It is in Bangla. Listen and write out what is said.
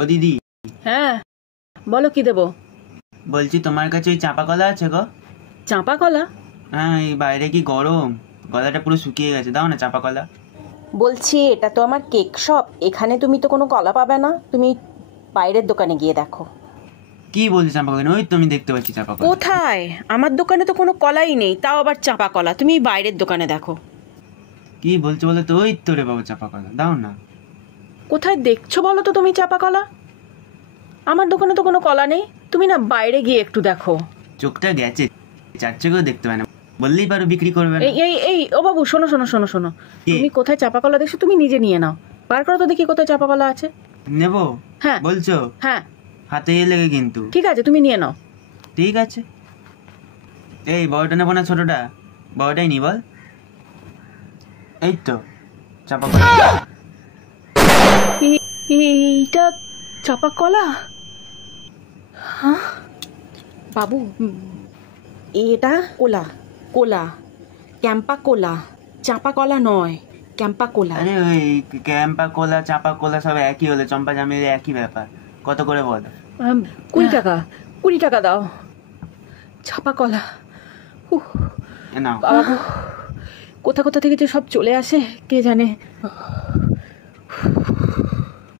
ও দিদি। হ্যাঁ বলো, কি দেবো? বলছি তোমার কাছে ওই চাঁপা কলা আছে গো? চাঁপা কলা? হ্যাঁ, এই বাইরে কি গরম, গলাটা পুরো শুকিয়ে গেছে, দাও না চাঁপা কলা। বলছি এটা তো আমার কেক শপ, এখানে তুমি তো কোনো কলা পাবে না, তুমি বাইরের দোকানে গিয়ে দেখো। কি বলছি চাঁপা কলা? ওই তো আমি দেখতে পাচ্ছি চাঁপা কলা। কোথায়? আমার দোকানে তো কোনো কলাই নেই, তাও আবার চাঁপা কলা? তুমি বাইরের দোকানে দেখো। কি বলছো বলো তো? ওই তো রে বাবা চাঁপা কলা, দাও না। কোথায় দেখছো বলো তো তুমি চাঁপা কলা? আমার দোকানে তো কোনো কলা নেই, তুমি না বাইরে গিয়ে একটু দেখো। চোখটা গেছে, চার চোখেও দেখতে পায় না, বললেই পারো বিক্রি করবে না। এই এই এই ও বাবু, শোনো শোনো শোনো শোনো, তুমি কোথায় চাঁপা কলা দেখছো তুমি নিজে নিয়ে নাও, বার করো তো দেখি কোথায় চাঁপা কলা আছে। নেবো? হ্যাঁ বলছো? হ্যাঁ হাতে লেগে কিন্তু। ঠিক আছে, তুমি নিয়ে নাও। ঠিক আছে। এই বড়টা নেবো না ছোটটা? বড়টাই নি বল। এই তো চাপা কলা। এইটা চাঁপা কলা? হ্যাঁ বাবু, এটা কোলা, কোলা, ক্যাম্পা কোলা, চাঁপা কলা নয়, ক্যাম্পা কোলা। আরে ওই ক্যাম্পা কোলা চাপা কোলা সব একই হলে, চম্পা জামির একই ব্যাপার। কত করে বলো? 20 টাকা, 20 টাকা দাও। চাঁপা কলা, এ নাও। বাবা গো, কোথা কোথা থেকে যে সব চলে আসে কে জানে।